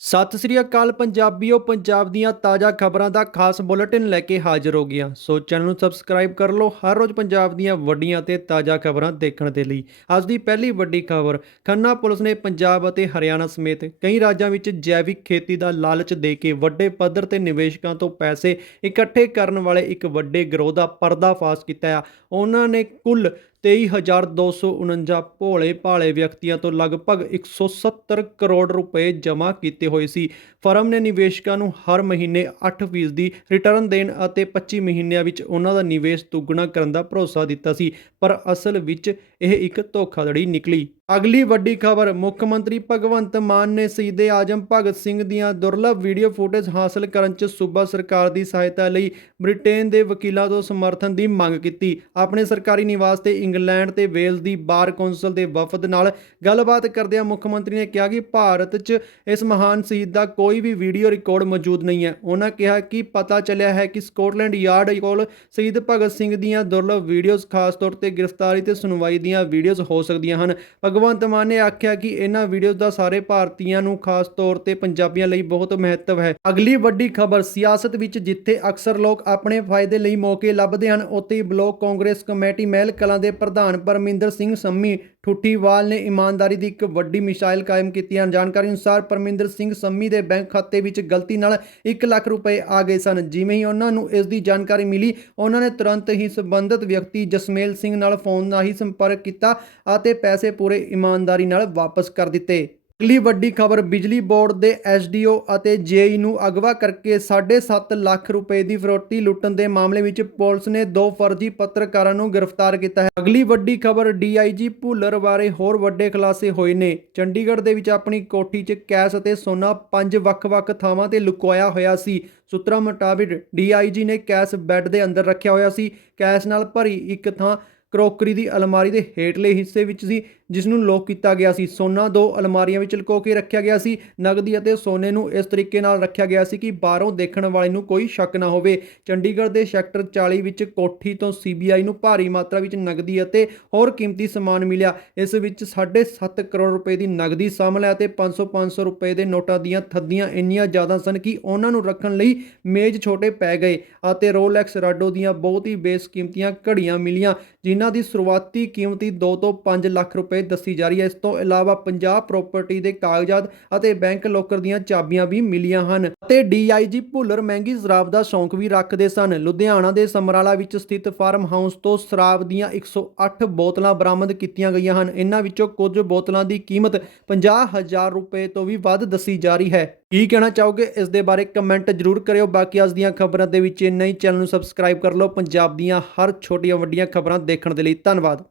ਸਤਿ ਸ੍ਰੀ ਅਕਾਲ ਪੰਜਾਬੀਓ, ਪੰਜਾਬ ਦੀਆਂ ਤਾਜ਼ਾ ਖਬਰਾਂ ਦਾ ਖਾਸ ਬੁਲੇਟਿਨ ਲੈ ਕੇ ਹਾਜ਼ਰ ਹੋ ਗਿਆ। ਸੋ ਚੈਨਲ ਨੂੰ ਸਬਸਕ੍ਰਾਈਬ ਕਰ ਲਓ ਹਰ ਰੋਜ਼ ਪੰਜਾਬ ਦੀਆਂ ਵੱਡੀਆਂ ਤੇ ਤਾਜ਼ਾ ਖਬਰਾਂ ਦੇਖਣ ਦੇ ਲਈ। ਅੱਜ ਦੀ ਪਹਿਲੀ ਵੱਡੀ ਖਬਰ, ਖੰਨਾ ਪੁਲਿਸ ਨੇ ਪੰਜਾਬ ਅਤੇ ਹਰਿਆਣਾ ਸਮੇਤ ਕਈ ਰਾਜਾਂ ਵਿੱਚ ਜੈਵਿਕ ਖੇਤੀ ਦਾ ਲਾਲਚ ਦੇ ਕੇ ਵੱਡੇ ਪੱਧਰ ਤੇ ਨਿਵੇਸ਼ਕਾਂ ਤੋਂ ਪੈਸੇ ਇਕੱਠੇ ਕਰਨ ਵਾਲੇ ਇੱਕ ਵੱਡੇ ਗਿਰੋਹ ਦਾ ਪਰਦਾਫਾਸ਼ ਕੀਤਾ ਹੈ ਉਹਨਾਂ ਨੇ ਕੁੱਲ 23249 ਭੋਲੇ ਭਾਲੇ ਵਿਅਕਤੀਆਂ ਤੋਂ ਲਗਭਗ 170 ਕਰੋੜ ਰੁਪਏ ਜਮ੍ਹਾਂ ਕੀਤੇ ਹੋਏ ਸੀ। ਫਰਮ ਨੇ ਨਿਵੇਸ਼ਕਾਂ ਨੂੰ ਹਰ ਮਹੀਨੇ 8% ਦੀ ਰਿਟਰਨ ਦੇਣ ਅਤੇ 25 ਮਹੀਨਿਆਂ ਵਿੱਚ ਉਹਨਾਂ ਦਾ ਨਿਵੇਸ਼ ਦੁੱਗਣਾ ਕਰਨ ਦਾ ਭਰੋਸਾ ਦਿੱਤਾ ਸੀ, ਪਰ ਅਸਲ ਵਿੱਚ ਇਹ ਇੱਕ ਧੋਖਾਧੜੀ ਨਿਕਲੀ। ਅਗਲੀ ਵੱਡੀ ਖਬਰ, ਮੁੱਖ ਮੰਤਰੀ ਭਗਵੰਤ ਮਾਨ ਨੇ ਸ਼ਹੀਦ ਆਜਮ ਭਗਤ ਸਿੰਘ ਦੀਆਂ ਦੁਰਲਭ ਵੀਡੀਓ ਫੁਟੇਜ ਹਾਸਲ ਕਰਨ 'ਚ ਸੂਬਾ ਸਰਕਾਰ ਦੀ ਸਹਾਇਤਾ ਲਈ ਬ੍ਰਿਟੇਨ ਦੇ ਵਕੀਲਾਂ ਤੋਂ ਸਮਰਥਨ ਦੀ ਮੰਗ ਕੀਤੀ। ਆਪਣੇ ਸਰਕਾਰੀ ਨਿਵਾਸ ਤੇ ਇੰਗਲੈਂਡ ਤੇ ਵੇਲਜ਼ ਦੀ ਬਾਰ ਕੌਂਸਲ ਦੇ ਵਫਦ ਨਾਲ ਗੱਲਬਾਤ ਕਰਦਿਆਂ ਮੁੱਖ ਮੰਤਰੀ ਨੇ ਕਿਹਾ ਕਿ ਭਾਰਤ 'ਚ ਇਸ ਮਹਾਨ ਸ਼ਹੀਦ ਦਾ ਕੋਈ ਵੀ ਵੀਡੀਓ ਰਿਕਾਰਡ ਮੌਜੂਦ ਨਹੀਂ ਹੈ। ਉਹਨਾਂ ਕਿਹਾ ਕਿ ਪਤਾ ਚੱਲਿਆ ਹੈ ਕਿ ਸਕਾਟਲੈਂਡ ਯਾਰਡ ਕੋਲ ਸ਼ਹੀਦ ਭਗਤ ਸਿੰਘ ਦੀਆਂ ਦੁਰਲਭ ਵੀਡੀਓਜ਼, ਖਾਸ ਤੌਰ ਤੇ ਗ੍ਰਿਫਤਾਰੀ ਤੇ ਸੁਣਵਾਈ ਦੀਆਂ ਵੀਡੀਓਜ਼ ਹੋ ਸਕਦੀਆਂ ਹਨ। ਭਗਵੰਤ ਮਾਨ ਨੇ ਆਖਿਆ ਕਿ ਇਹਨਾਂ ਵੀਡੀਓ ਦਾ ਸਾਰੇ ਭਾਰਤੀਆਂ ਨੂੰ ਖਾਸ ਤੌਰ ਤੇ ਪੰਜਾਬੀਆਂ ਲਈ ਬਹੁਤ ਮਹੱਤਵ ਹੈ। ਅਗਲੀ ਵੱਡੀ ਖਬਰ, ਸਿਆਸਤ ਵਿੱਚ ਜਿੱਥੇ ਅਕਸਰ ਲੋਕ ਆਪਣੇ ਫਾਇਦੇ ਲਈ ਮੌਕੇ ਲੱਭਦੇ ਹਨ, ਉੱਥੇ ਹੀ ਬਲਾਕ ਕਾਂਗਰਸ ਕਮੇਟੀ ਮਹਿਲ ਕਲਾਂ ਦੇ ਪ੍ਰਧਾਨ ਪਰਮਿੰਦਰ ਸਿੰਘ ਸੰਮੀ ਠੁੱਠੀਵਾਲ ਨੇ ਇਮਾਨਦਾਰੀ ਦੀ ਇੱਕ ਵੱਡੀ ਮਿਸਾਈਲ ਕਾਇਮ ਕੀਤੀ ਹੈ। ਜਾਣਕਾਰੀ ਅਨੁਸਾਰ ਪਰਮਿੰਦਰ ਸਿੰਘ ਸੰਮੀ ਦੇ ਬੈਂਕ ਖਾਤੇ ਵਿੱਚ ਗਲਤੀ ਨਾਲ 1 ਲੱਖ ਰੁਪਏ ਆ ਗਏ ਸਨ। ਜਿਵੇਂ ਹੀ ਉਹਨਾਂ ਨੂੰ ਇਸ ਦੀ ਜਾਣਕਾਰੀ ਮਿਲੀ, ਉਹਨਾਂ ਨੇ ਤੁਰੰਤ ਹੀ ਸੰਬੰਧਿਤ ਵਿਅਕਤੀ ਜਸਮੇਲ ਸਿੰਘ ਨਾਲ ਫੋਨ ਨਾਲ ਹੀ ਸੰਪਰਕ ਕੀਤਾ ਅਤੇ ਪੈਸੇ ਪੂਰੇ ਇਮਾਨਦਾਰੀ ਨਾਲ ਵਾਪਸ ਕਰ ਦਿੱਤੇ। ਅਗਲੀ ਵੱਡੀ ਖਬਰ, ਬਿਜਲੀ ਬੋਰਡ ਦੇ ਐਸਡੀਓ ਅਤੇ ਜੇਈ ਨੂੰ ਅਗਵਾ ਕਰਕੇ 7.5 ਲੱਖ ਰੁਪਏ ਦੀ ਫਰੋਤੀ ਲੁੱਟਣ ਦੇ ਮਾਮਲੇ ਵਿੱਚ ਪੁਲਿਸ ਨੇ ਦੋ ਫਰਜ਼ੀ ਪੱਤਰਕਾਰਾਂ ਨੂੰ ਗ੍ਰਿਫਤਾਰ ਕੀਤਾ ਹੈ। ਅਗਲੀ ਵੱਡੀ ਖਬਰ, ਡੀਆਈਜੀ ਭੁੱਲਰ ਬਾਰੇ ਹੋਰ ਵੱਡੇ ਖੁਲਾਸੇ ਹੋਏ ਨੇ। ਚੰਡੀਗੜ੍ਹ ਦੇ ਵਿੱਚ ਆਪਣੀ ਕੋਠੀ 'ਚ ਕੈਸ਼ ਅਤੇ ਸੋਨਾ ਪੰਜ ਵੱਖ-ਵੱਖ ਥਾਵਾਂ ਤੇ ਲੁਕਵਾਇਆ ਹੋਇਆ ਸੀ। ਸੂਤਰਾਂ ਮੁਤਾਬਿਕ ਡੀਆਈਜੀ ਨੇ ਕੈਸ਼ ਬੈੱਡ ਦੇ ਅੰਦਰ ਰੱਖਿਆ ਹੋਇਆ ਸੀ। ਕੈਸ਼ ਨਾਲ ਭਰੀ ਇੱਕ ਥਾਂ ਕਰੋਕਰੀ ਦੀ ਅਲਮਾਰੀ ਦੇ ਹੇਠਲੇ ਹਿੱਸੇ ਵਿੱਚ ਸੀ। ਜਿਸ ਨੂੰ ਲੋਕ ਕੀਤਾ ਗਿਆ ਸੀ। ਸੋਨਾ ਦੋ ਅਲਮਾਰੀਆਂ ਵਿੱਚ ਲੁਕੋ ਕੇ ਰੱਖਿਆ ਗਿਆ ਸੀ। ਨਗਦੀ ਅਤੇ ਸੋਨੇ ਨੂੰ ਇਸ ਤਰੀਕੇ ਨਾਲ ਰੱਖਿਆ ਗਿਆ ਸੀ ਕਿ ਬਾਹਰੋਂ ਦੇਖਣ ਵਾਲੇ ਨੂੰ ਕੋਈ ਸ਼ੱਕ ਨਾ ਹੋਵੇ। ਚੰਡੀਗੜ੍ਹ ਦੇ ਸੈਕਟਰ 40 ਵਿੱਚ ਕੋਠੀ ਤੋਂ ਸੀਬੀਆਈ ਨੂੰ ਭਾਰੀ ਮਾਤਰਾ ਵਿੱਚ ਨਗਦੀ ਅਤੇ ਹੋਰ ਕੀਮਤੀ ਸਮਾਨ ਮਿਲਿਆ। ਇਸ ਵਿੱਚ 7.5 ਕਰੋੜ ਰੁਪਏ ਦੀ ਨਗਦੀ ਸ਼ਾਮਲ ਹੈ ਅਤੇ 500-500 ਰੁਪਏ ਦੇ ਨੋਟਾਂ ਦੀਆਂ ਥੱਦੀਆਂ ਇੰਨੀਆਂ ਜ਼ਿਆਦਾ ਸਨ ਕਿ ਉਹਨਾਂ ਨੂੰ ਰੱਖਣ ਲਈ ਮੇਜ਼ ਛੋਟੇ ਪੈ ਗਏ ਅਤੇ ਰੋਲੈਕਸ ਰਾਡੋ ਦੀਆਂ ਬਹੁਤ ਹੀ ਬੇਸਕੀਮਤੀਆਂ ਘੜੀਆਂ ਮਿਲੀਆਂ, ਜਿਨ੍ਹਾਂ ਦੀ ਸ਼ੁਰੂਆਤੀ ਕੀਮਤੀ 2 ਤੋਂ 5 ਲੱਖ ਰੁਪਏ ਦੱਸੀ ਜਾ ਰਹੀ ਹੈ। ਇਸ ਤੋਂ ਇਲਾਵਾ 50 ਪ੍ਰਾਪਰਟੀ ਦੇ ਕਾਗਜ਼ਾਤ ਅਤੇ ਬੈਂਕ ਲੋਕਰ ਦੀਆਂ ਚਾਬੀਆਂ ਵੀ ਮਿਲੀਆਂ ਹਨ ਅਤੇ ਡੀਆਈਜੀ ਭੁੱਲਰ ਮਹਿੰਗੀ ਸ਼ਰਾਬ ਦਾ ਸ਼ੌਂਕ ਵੀ ਰੱਖਦੇ ਸਨ। ਲੁਧਿਆਣਾ ਦੇ ਸਮਰਾਲਾ ਵਿੱਚ ਸਥਿਤ ਫਾਰਮ ਹਾਊਸ ਤੋਂ ਸ਼ਰਾਬ ਦੀਆਂ 108 ਬੋਤਲਾਂ ਬਰਾਮਦ ਕੀਤੀਆਂ ਗਈਆਂ ਹਨ। ਇਹਨਾਂ ਵਿੱਚੋਂ ਕੁਝ ਬੋਤਲਾਂ ਦੀ ਕੀਮਤ 50000 ਰੁਪਏ ਤੋਂ ਵੀ ਵੱਧ ਦੱਸੀ ਜਾ ਰਹੀ ਹੈ। ਕੀ ਕਹਿਣਾ ਚਾਹੋਗੇ? ਇਸ ਦੇ ਬਾਰੇ ਕਮੈਂਟ ਜ਼ਰੂਰ ਕਰਿਓ। ਬਾਕੀ ਅੱਜ ਦੀਆਂ ਖਬਰਾਂ ਦੇ ਵਿੱਚ ਇੰਨਾ ਹੀ। ਚੈਨਲ ਨੂੰ ਸਬਸਕ੍ਰਾਈਬ ਕਰ ਲਓ। ਪੰਜਾਬ ਦੀਆਂ ਹਰ ਛੋਟੀਆਂ ਵੱਡੀਆਂ ਖਬਰਾਂ ਦੇਖਣ ਦੇ ਲਈ ਧੰਨਵਾਦ।